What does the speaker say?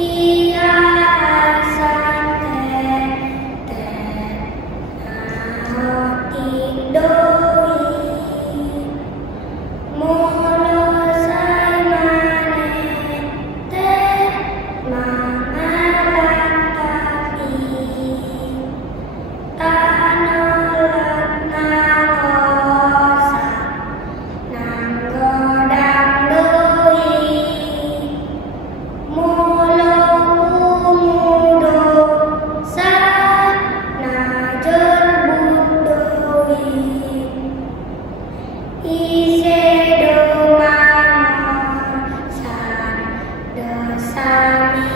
Iya asante te naoti doi molo sai mane te mangalan tapi tanolak nangosa nanggodang doi molo kumudo sa najerbut doi ise domano san desami